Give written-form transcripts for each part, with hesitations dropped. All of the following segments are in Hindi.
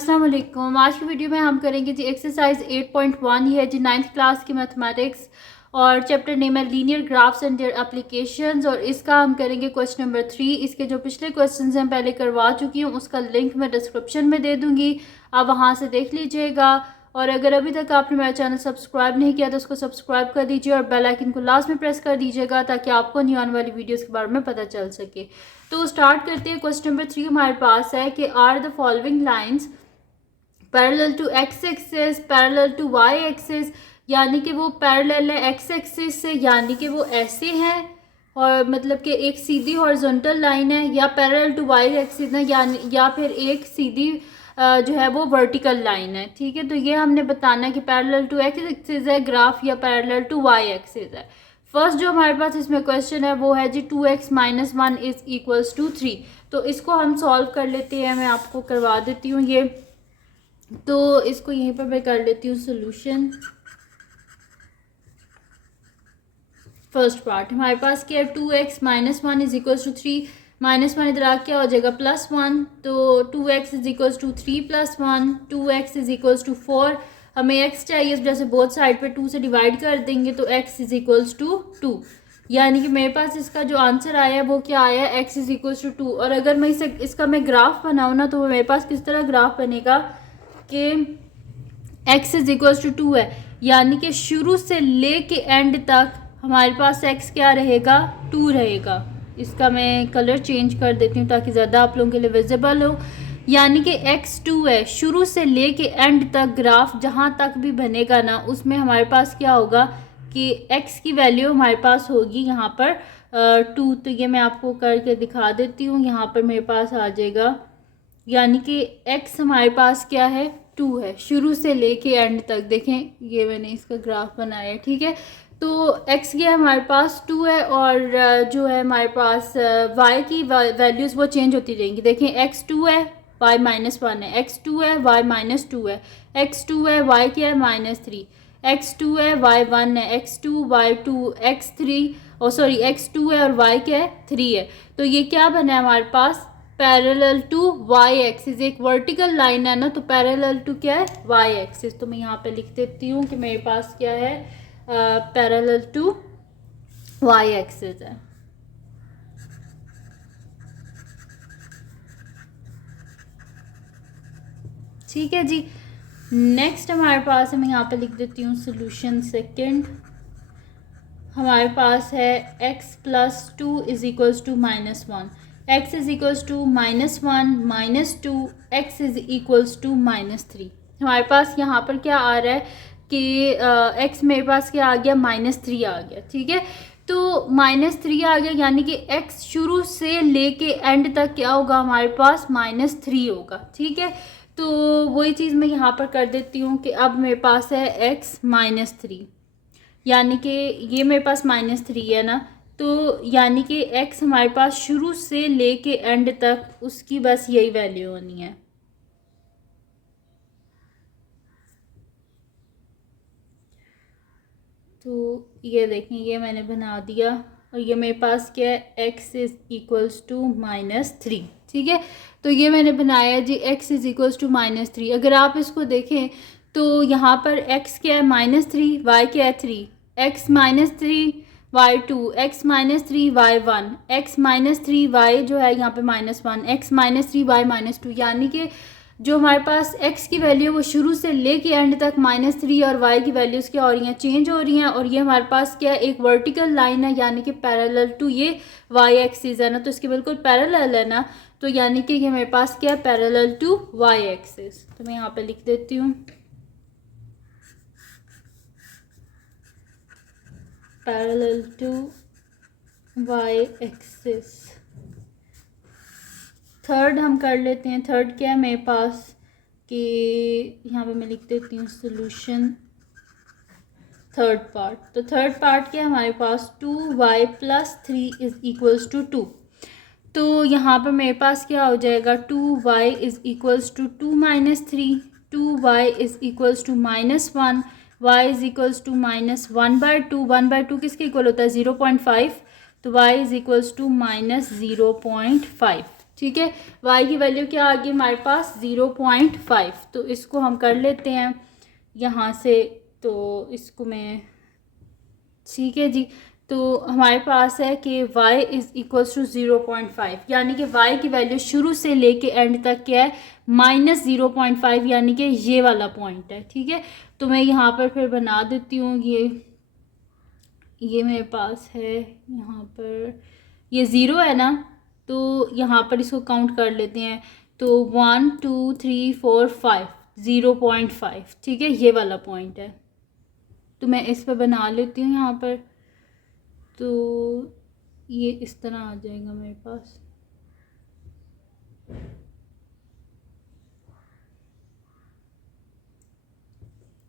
अस्सलाम वालेकुम। आज की वीडियो में हम करेंगे जी एक्सरसाइज 8.1। ये है जी 9th क्लास की मैथमेटिक्स और चैप्टर नेम है linear graphs and their applications. और इसका हम करेंगे क्वेश्चन नंबर 3। इसके जो पिछले क्वेश्चन हैं पहले करवा चुकी हूँ, उसका लिंक मैं डिस्क्रिप्शन में दे दूँगी, आप वहाँ से देख लीजिएगा। और अगर अभी तक आपने मेरा चैनल सब्सक्राइब नहीं किया तो उसको सब्सक्राइब कर दीजिए और बेल आइकन को लास्ट में प्रेस कर दीजिएगा ताकि आपको न्यू आने वाली वीडियोस के बारे में पता चल सके। तो स्टार्ट करते हैं। क्वेश्चन नंबर 3 हमारे पास है कि are the following lines parallel to X axis parallel to Y axis, यानी कि वो पैरेलल है एक्स एक्सिस से, यानी कि वो ऐसे हैं और मतलब कि एक सीधी हॉरिजॉन्टल लाइन है, या पैरेलल टू वाई एक्सिस है यानी या फिर एक सीधी जो है वो वर्टिकल लाइन है। ठीक है, तो ये हमने बताना है कि पैरेलल टू एक्स एक्सिस है ग्राफ या पैरेलल टू वाई एक्सिस है। फर्स्ट जो हमारे पास इसमें क्वेश्चन है वो है जी 2x - 1 इज इक्वल्स टू 3। तो इसको हम सॉल्व कर लेते हैं, मैं आपको करवा देती हूँ ये। तो इसको यहीं पर मैं कर लेती हूँ सोल्यूशन। फर्स्ट पार्ट हमारे पास क्या है, 2x - 1 इज इक्वल्स टू 3। -1 इधर आ क्या हो जाएगा +1, तो 2x is equals to 3 + 1, 2x is equals to 4। हमें x चाहिए, इस वजह से बोथ साइड पे 2 से डिवाइड कर देंगे तो x इज इक्वल्स टू 2। यानी कि मेरे पास इसका जो आंसर आया है वो क्या आया है, x इज इक्वल्स टू 2। और अगर मैं इसका मैं ग्राफ बनाऊँ ना तो मेरे पास किस तरह ग्राफ बनेगा कि x इज इक्वल्स टू 2 है, यानी कि शुरू से ले के एंड तक हमारे पास x क्या रहेगा, 2 रहेगा। इसका मैं कलर चेंज कर देती हूँ ताकि ज़्यादा आप लोगों के लिए विजिबल हो। यानी कि x2 है, शुरू से ले के एंड तक ग्राफ जहाँ तक भी बनेगा ना उसमें हमारे पास क्या होगा कि x की वैल्यू हमारे पास होगी यहाँ पर 2। तो ये मैं आपको करके दिखा देती हूँ, यहाँ पर मेरे पास आ जाएगा, यानी कि x हमारे पास क्या है, 2 है शुरू से लेके एंड तक। देखें ये मैंने इसका ग्राफ बनाया है, ठीक है। तो x क्या हमारे पास 2 है और जो है हमारे पास y की वैल्यूज़ वो चेंज होती रहेंगी। देखें x2 है, y -1 है, x2 है, y -2 है, x2 है, y क्या है -3, x2 है, y1 है, x2 y2 x3 और सॉरी x2 है और y क्या है 3 है। तो ये क्या बना है हमारे पास, पैरेलल टू वाई एक्सिस। एक वर्टिकल लाइन है ना, तो पैरेलल टू क्या है, वाई एक्सिस। तो मैं यहाँ पे लिख देती हूँ कि मेरे पास क्या है, पैरेलल टू वाई एक्सिस है। ठीक है जी। नेक्स्ट हमारे पास है, मैं यहाँ पे लिख देती हूँ सोल्यूशन सेकंड। हमारे पास है x + 2 is equals to -1, x is equals to -1 - 2, x is equals to -3। हमारे पास यहाँ पर क्या आ रहा है कि x मेरे पास क्या आ गया, -3 आ गया। ठीक है, तो -3 आ गया, यानी कि x शुरू से लेके एंड तक क्या होगा हमारे पास, -3 होगा। ठीक है, तो वही चीज़ मैं यहाँ पर कर देती हूँ कि अब मेरे पास है x -3, यानी कि ये मेरे पास -3 है ना, तो यानी कि x हमारे पास शुरू से लेके एंड तक उसकी बस यही वैल्यू होनी है। तो ये देखें, ये मैंने बना दिया और ये मेरे पास क्या है, x इज इक्वल्स टू -3। ठीक है, तो ये मैंने बनाया जी x इज इक्वल्स टू -3। अगर आप इसको देखें तो यहाँ पर x क्या है -3, y क्या है 3, x -3 y2, x -3 y1, x -3 y जो है यहाँ पे -1, x -3 y -2। यानी कि जो हमारे पास x की वैल्यू वो शुरू से लेके एंड तक -3 और y की वैल्यूज़ क्या हो रही हैं, चेंज हो रही हैं। और ये हमारे पास क्या है, एक वर्टिकल लाइन है, यानी कि पैरेलल टू ये y एक्सिस है ना, तो इसके बिल्कुल पैरेलल है ना, तो यानी कि ये मेरे पास क्या है, पैरेलल टू y एक्सिस। तो मैं यहाँ पे लिख देती हूँ parallel to y axis. Third हम कर लेते हैं। थर्ड क्या है मेरे पास कि यहाँ पे मैं लिख देती हूँ सोल्यूशन थर्ड पार्ट। तो थर्ड पार्ट क्या है हमारे पास, 2y + 3 इज इक्वल्स टू 2। तो यहाँ पर मेरे पास क्या हो जाएगा, 2y is equals to 2 - 3, 2y is equals to -1, y is equals to -1/2। 1/2 किसके इक्वल होता है, 0.5, तो y इज इक्वल्स टू -0.5। ठीक है। y की वैल्यू क्या आ गई हमारे पास 0.5, तो इसको हम कर लेते हैं यहाँ से, तो इसको मैं, ठीक है जी। तो हमारे पास है कि y इज़ इक्वल्स टू 0.5, यानी कि y की वैल्यू शुरू से लेके एंड तक क्या है, -0.5, यानी कि ये वाला पॉइंट है। ठीक है, तो मैं यहाँ पर फिर बना देती हूँ, ये मेरे पास है, यहाँ पर ये 0 है ना, तो यहाँ पर इसको काउंट कर लेते हैं, तो 1 2 3 4 5, 0.5, ठीक है, ये वाला पॉइंट है। तो मैं इस पर बना लेती हूँ यहाँ पर, तो ये इस तरह आ जाएगा मेरे पास।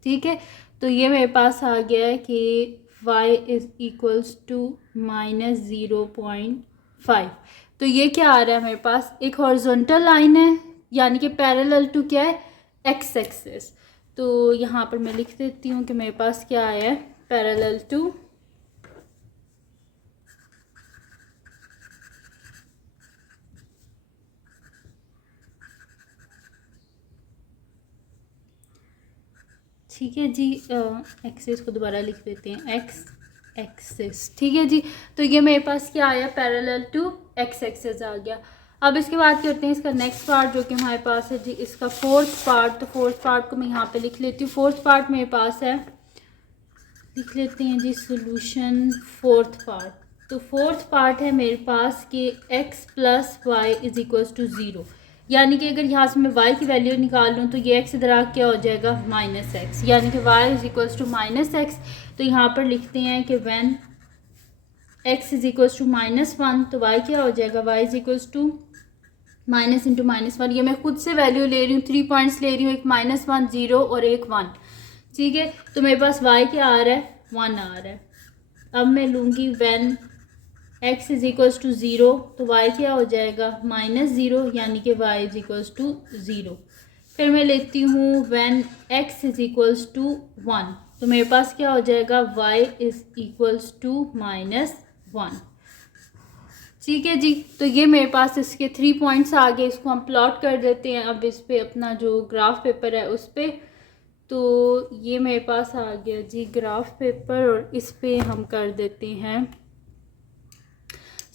ठीक है, तो ये मेरे पास आ गया है कि y इज़ इक्वल्स टू -0.5। तो ये क्या आ रहा है मेरे पास, एक हॉरिजॉन्टल लाइन है, यानी कि पैरेलल टू क्या है, x एक्सिस। तो यहाँ पर मैं लिख देती हूँ कि मेरे पास क्या आया है, पैरेलल टू ठीक है जी, एक्सिस को दोबारा लिख देते हैं, एक्स एक्सिस। ठीक है जी, तो ये मेरे पास क्या आया, पैरेलल टू एक्स एक्सिस आ गया। अब इसके बाद करते हैं इसका नेक्स्ट पार्ट, जो कि हमारे पास है जी इसका फोर्थ पार्ट। तो फोर्थ पार्ट को मैं यहाँ पे लिख लेती हूँ। फोर्थ पार्ट मेरे पास है, लिख लेते हैं जी सोल्यूशन फोर्थ पार्ट। तो फोर्थ पार्ट है मेरे पास कि x plus y is equals to 0, यानी कि अगर यहाँ से मैं y की वैल्यू निकाल लूँ तो ये x इधर आ क्या हो जाएगा, -x, यानी कि y is equals to -x। तो यहाँ पर लिखते हैं कि when x is equals to -1, तो y क्या हो जाएगा, y is equals to minus into -1। ये मैं खुद से वैल्यू ले रही हूँ, 3 पॉइंट्स ले रही हूँ, एक -1 0 और एक 1। ठीक है, तो मेरे पास y क्या आ रहा है, 1 आ रहा है। अब मैं लूँगी when x is equals to 0, तो y क्या हो जाएगा, -0, यानी कि y इज इक्वल्स टू 0। फिर मैं लेती हूँ when x is equals to 1, तो मेरे पास क्या हो जाएगा, y इज इक्वल्स टू -1। ठीक है जी, तो ये मेरे पास इसके 3 पॉइंट्स आ गए। इसको हम प्लॉट कर देते हैं अब इस पे अपना जो ग्राफ पेपर है उस पे। तो ये मेरे पास आ गया जी ग्राफ पेपर, और इस पे हम कर देते हैं,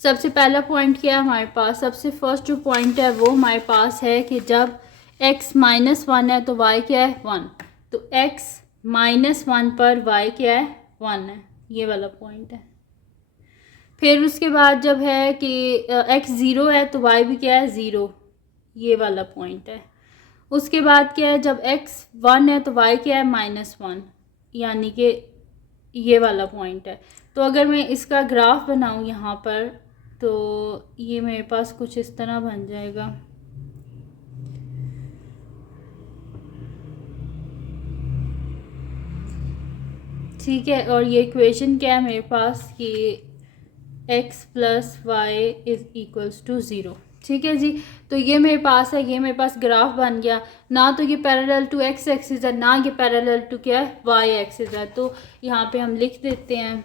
सबसे पहला पॉइंट क्या है हमारे पास, सबसे फर्स्ट जो पॉइंट है वो हमारे पास है कि जब x -1 है तो y क्या है, 1। तो x -1 पर y क्या है, 1 है, ये वाला पॉइंट है। फिर उसके बाद जब है कि x 0 है तो y भी क्या है, 0, ये वाला पॉइंट है। उसके बाद क्या है, जब x 1 है तो y क्या है, -1, यानी कि ये वाला पॉइंट है। तो अगर मैं इसका ग्राफ बनाऊँ यहाँ पर, तो ये मेरे पास कुछ इस तरह बन जाएगा। ठीक है, और ये इक्वेशन क्या है मेरे पास कि x plus y is equals to 0। ठीक है जी, तो ये मेरे पास है, ये मेरे पास ग्राफ बन गया। ना तो ये पैरेलल टू x एक्सिस है, ना ये पैरेलल टू क्या है, y एक्सिस है। तो यहाँ पे हम लिख देते हैं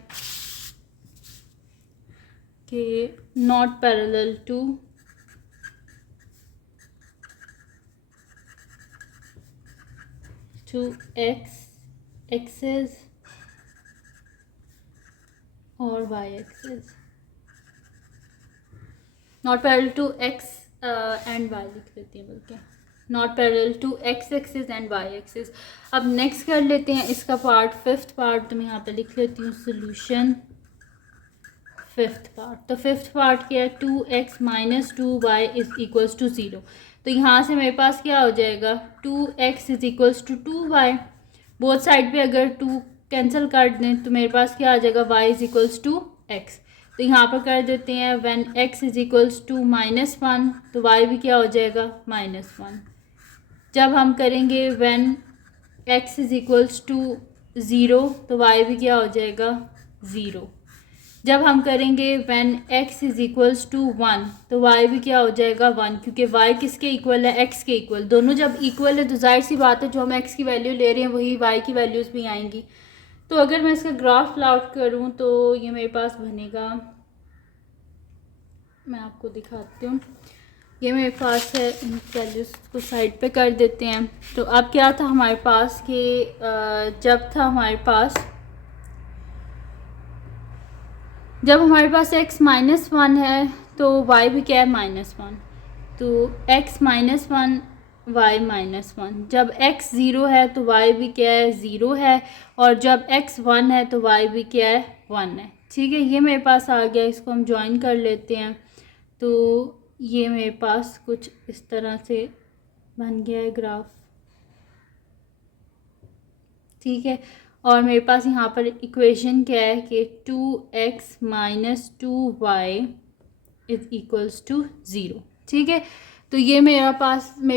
कि not parallel to x axis और y axis, not parallel to x and y लिख देती हैं, बल्कि not parallel to x axis and y axis. अब नेक्स्ट कर लेते हैं इसका पार्ट, फिफ्थ पार्ट। तो मैं यहाँ पे लिख लेती हूँ सोल्यूशन फिफ्थ पार्ट। तो फिफ्थ पार्ट क्या है, 2x minus 2y is equals to 0। तो यहाँ से मेरे पास क्या हो जाएगा, 2x is equals to 2y। Both side पे अगर 2 कैंसिल कर दें तो मेरे पास क्या आ जाएगा, y is equals to x। तो यहाँ पर कर देते हैं when x is equals to -1, तो y भी क्या हो जाएगा, -1। जब हम करेंगे when x is equals to 0, तो y भी क्या हो जाएगा, 0। जब हम करेंगे when x is equals to 1, तो y भी क्या हो जाएगा, 1, क्योंकि y किसके इक्वल है, x के इक्वल। दोनों जब इक्वल है तो जाहिर सी बात है जो हम x की वैल्यू ले रहे हैं वही y की वैल्यूज़ भी आएंगी। तो अगर मैं इसका ग्राफ प्लॉट करूँ तो ये मेरे पास बनेगा, मैं आपको दिखाती हूँ। ये मेरे पास है, इन वैल्यूज़ को साइड पे कर देते हैं। तो अब क्या था हमारे पास कि जब हमारे पास x -1 है तो y भी क्या है -1, तो x -1 y -1। जब x 0 है तो y भी क्या है 0 है, और जब x 1 है तो y भी क्या है 1 है। ठीक है, ये मेरे पास आ गया, इसको हम ज्वाइन कर लेते हैं। तो ये मेरे पास कुछ इस तरह से बन गया है ग्राफ। ठीक है, और मेरे पास यहाँ पर इक्वेशन क्या है कि 2x - 2y is equals to 0। ठीक है, तो ये मेरे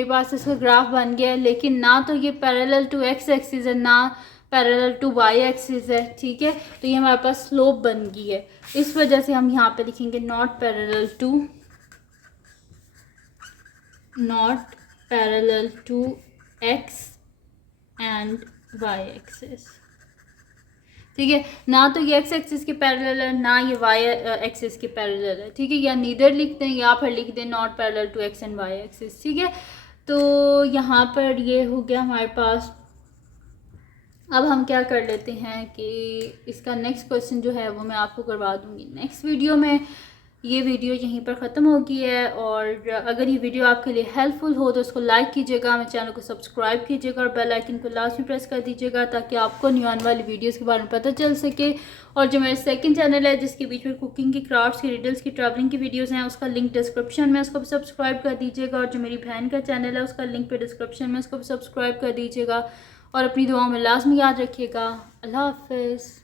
पास इसका ग्राफ बन गया है, लेकिन ना तो ये पैरेलल टू x एक्सिस है ना पैरेलल टू y एक्सिस है। ठीक है, तो ये हमारे पास स्लोप बन गई है। इस वजह से हम यहाँ पे लिखेंगे not parallel to x and y axis. ठीक है, ना तो ये x एक्सिस के पैरेलल है ना ये y एक्सिस के पैरेलल है। ठीक है, या नीदर लिख दें या फिर लिख दें not parallel to x and y axis. ठीक है, तो यहाँ पर ये हो गया हमारे पास। अब हम क्या कर लेते हैं कि इसका नेक्स्ट क्वेश्चन जो है वो मैं आपको करवा दूँगी नेक्स्ट वीडियो में। ये वीडियो यहीं पर ख़त्म हो गई है, और अगर ये वीडियो आपके लिए हेल्पफुल हो तो उसको लाइक कीजिएगा, मेरे चैनल को सब्सक्राइब कीजिएगा और बेल आइकन को लाजमी प्रेस कर दीजिएगा ताकि आपको न्यू आने वाली वीडियोस के बारे में पता चल सके। और जो मेरा सेकंड चैनल है जिसके बीच में कुकिंग की, क्राफ्ट्स की, रिडल्स की, ट्रैवलिंग की वीडियोस हैं, उसका लिंक डिस्क्रिप्शन में, उसको भी सब्सक्राइब कर दीजिएगा। और जो मेरी बहन का चैनल है उसका लिंक पे डिस्क्रिप्शन में, उसको भी सब्सक्राइब कर दीजिएगा। और अपनी दुआओं में लाजमी याद रखिएगा। अल्लाह हाफ़िज़।